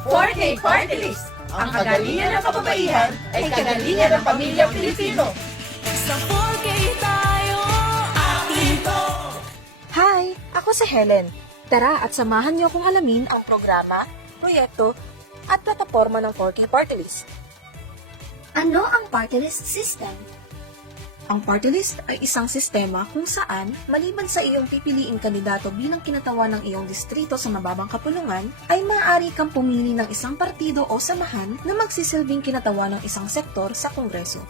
4K Party List. Ang kagalingan ng kababaihan ay kagalingan ng pamilyang Pilipino. Sa 4K tayo, atin to! Hi! Ako si Helen. Tara at samahan niyo akong alamin ang programa, proyekto, at plataforma ng 4K Party List. Ano ang party list system? Ang party list ay isang sistema kung saan, maliban sa iyong pipiliing kandidato bilang kinatawan ng iyong distrito sa mababang kapulungan, ay maaari kang pumili ng isang partido o samahan na magsisilbing kinatawan ng isang sektor sa Kongreso.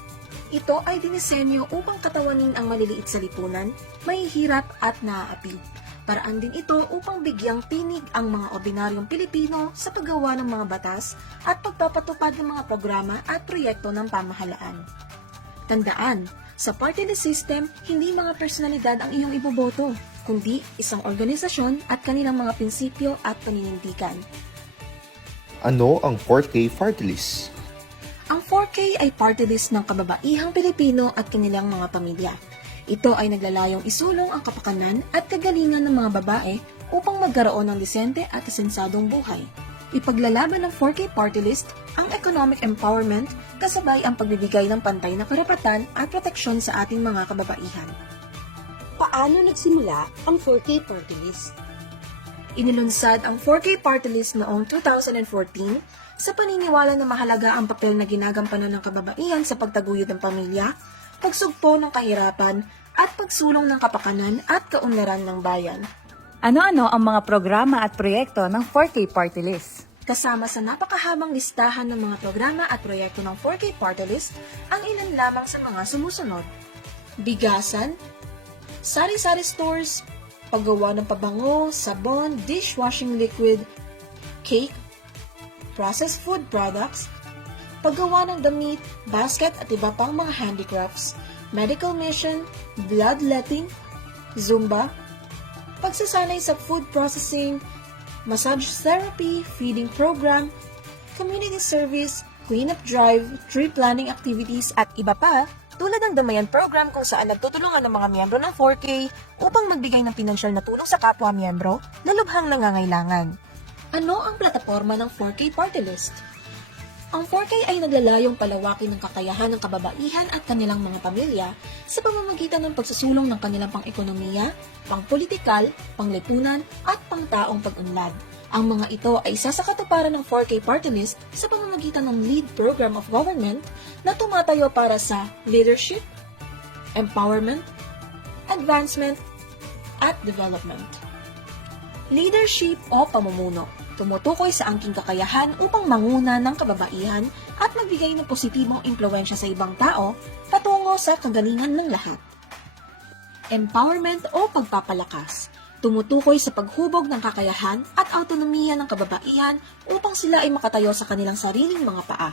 Ito ay dinisenyo upang katawanin ang maliliit sa lipunan, mahihirap at naaapil. Paraan din ito upang bigyang tinig ang mga ordinaryong Pilipino sa paggawa ng mga batas at pagpapatupad ng mga programa at proyekto ng pamahalaan. Tandaan, sa party list system, hindi mga personalidad ang iyong iboboto, kundi isang organisasyon at kanilang mga prinsipyo at paninindigan. Ano ang 4K Party List? Ang 4K ay party list ng kababaihang Pilipino at kanilang mga pamilya. Ito ay naglalayong isulong ang kapakanan at kagalingan ng mga babae upang magkaroon ng disente at asensadong buhay. Ipaglalaban ng 4K Party List ang economic empowerment kasabay ang pagbibigay ng pantay na karapatan at proteksyon sa ating mga kababaihan. Paano nagsimula ang 4K Party List? Inilunsad ang 4K Party List noong 2014 sa paniniwala na mahalaga ang papel na ginagampanan ng kababaihan sa pagtaguyod ng pamilya, pagsugpo ng kahirapan, at pagsulong ng kapakanan at kaunlaran ng bayan. Ano-ano ang mga programa at proyekto ng 4K Party List? Kasama sa napakahabang listahan ng mga programa at proyekto ng 4K Party List, ang ilan lamang sa mga sumusunod. Bigasan, sari-sari stores, paggawa ng pabango, sabon, dishwashing liquid, cake, processed food products, paggawa ng damit, basket at iba pang mga handicrafts, medical mission, bloodletting, Zumba, pagsasanay sa food processing, massage therapy, feeding program, community service, cleanup drive, tree planting activities, at iba pa, tulad ng Damayan Program kung saan nagtutulungan ng mga miyembro ng 4K upang magbigay ng pinansyal na tulong sa kapwa-miyembro na lubhang nangangailangan. Ano ang plataforma ng 4K Party List? Ang 4K ay naglalayong palawakin ng kakayahan ng kababaihan at kanilang mga pamilya sa pamamagitan ng pagsusulong ng kanilang pang-ekonomiya, pang-politikal, panglipunan, at pang-taong pag-unlad. Ang mga ito ay isa sa katuparan ng 4K Party List sa pamamagitan ng Lead Program of Government na tumatayo para sa leadership, empowerment, advancement, at development. Leadership o pamumuno. Tumutukoy sa angking kakayahan upang manguna ng kababaihan at magbigay ng positibong impluwensya sa ibang tao patungo sa kagalingan ng lahat. Empowerment o pagpapalakas. Tumutukoy sa paghubog ng kakayahan at autonomiya ng kababaihan upang sila ay makatayo sa kanilang sariling mga paa.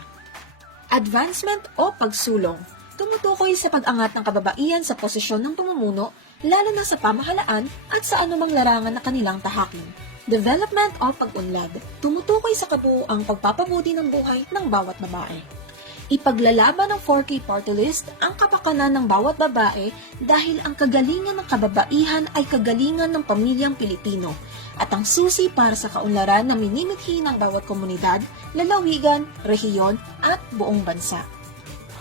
Advancement o pagsulong. Tumutukoy sa pag-angat ng kababaihan sa posisyon ng pamumuno, lalo na sa pamahalaan at sa anumang larangan na kanilang tahakin. Development o pag-unlad, tumutukoy sa kabuuang pagpapabuti ng buhay ng bawat babae. Ipaglalaban ng 4K Party List ang kapakanan ng bawat babae dahil ang kagalingan ng kababaihan ay kagalingan ng pamilyang Pilipino at ang susi para sa kaunlaran na minimithi ng bawat komunidad, lalawigan, rehiyon at buong bansa.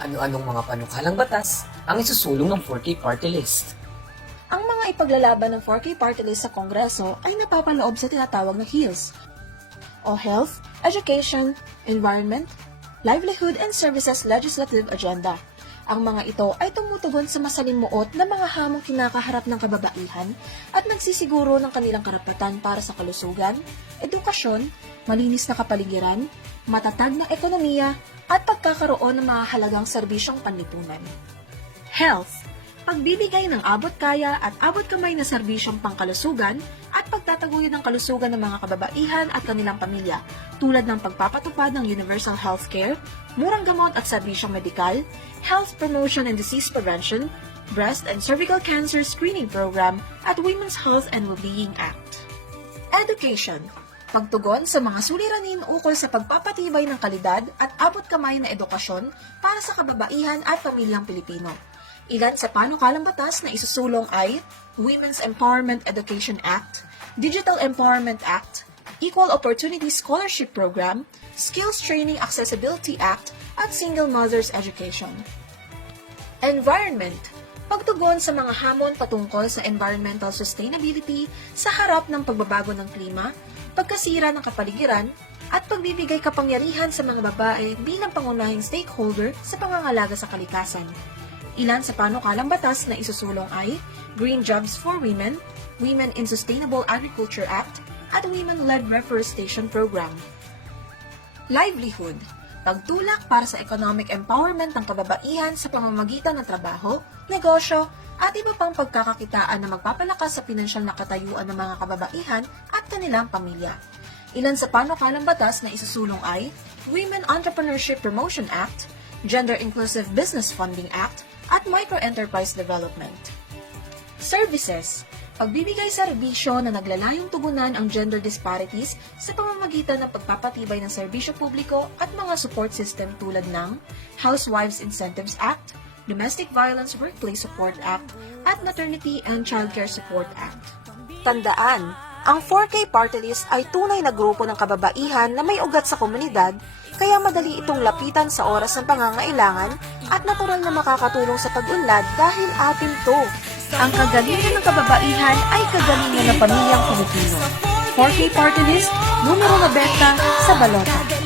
Ano-anong mga panukalang batas ang isusulong ng 4K Party List? Ang mga ipaglalaban ng 4K Party List sa Kongreso ay napapaloob sa tinatawag na HEALS o Health, Education, Environment, Livelihood and Services Legislative Agenda. Ang mga ito ay tumutugon sa masalimuot na mga hamong kinakaharap ng kababaihan at nagsisiguro ng kanilang karapatan para sa kalusugan, edukasyon, malinis na kapaligiran, matatag na ekonomiya, at pagkakaroon ng mga halagang serbisyong panlipunan. Health, pagbibigay ng abot-kaya at abot-kamay na serbisyong pangkalusugan at pagtataguyod ng kalusugan ng mga kababaihan at kanilang pamilya, tulad ng pagpapatupad ng universal healthcare, murang gamot at serbisyong medikal, health promotion and disease prevention, breast and cervical cancer screening program, at Women's Health and Wellbeing Act. Education, pagtugon sa mga suliranin ukol sa pagpapatibay ng kalidad at abot-kamay na edukasyon para sa kababaihan at pamilyang Pilipino. Ilan sa panukalang batas na isusulong ay Women's Empowerment Education Act, Digital Empowerment Act, Equal Opportunity Scholarship Program, Skills Training Accessibility Act, at Single Mothers Education. Environment, pagtugon sa mga hamon patungkol sa environmental sustainability sa harap ng pagbabago ng klima, pagkasira ng kapaligiran, at pagbibigay kapangyarihan sa mga babae bilang pangunahing stakeholder sa pangangalaga sa kalikasan. Ilan sa panukalang batas na isusulong ay Green Jobs for Women, Women in Sustainable Agriculture Act, at Women-Led Reforestation Program. Livelihood, pagtulak para sa economic empowerment ng kababaihan sa pamamagitan ng trabaho, negosyo, at iba pang pagkakakitaan na magpapalakas sa pinansyal na katayuan ng mga kababaihan at kanilang pamilya. Ilan sa panukalang batas na isusulong ay Women Entrepreneurship Promotion Act, Gender Inclusive Business Funding Act, at Microenterprise Development. Services, pagbibigay serbisyo na naglalayong tugunan ang gender disparities sa pamamagitan ng pagpapatibay ng serbisyo publiko at mga support system tulad ng Housewives Incentives Act, Domestic Violence Workplace Support Act, at Maternity and Childcare Support Act. Tandaan, ang 4K Party List ay tunay na grupo ng kababaihan na may ugat sa komunidad, kaya madali itong lapitan sa oras ng pangangailangan at natural na makakatulong sa pag-unlad dahil atin to. Ang kagalingan ng kababaihan ay kagalingan ng pamilyang Pilipino. 4K Party List, numero 90 sa balota.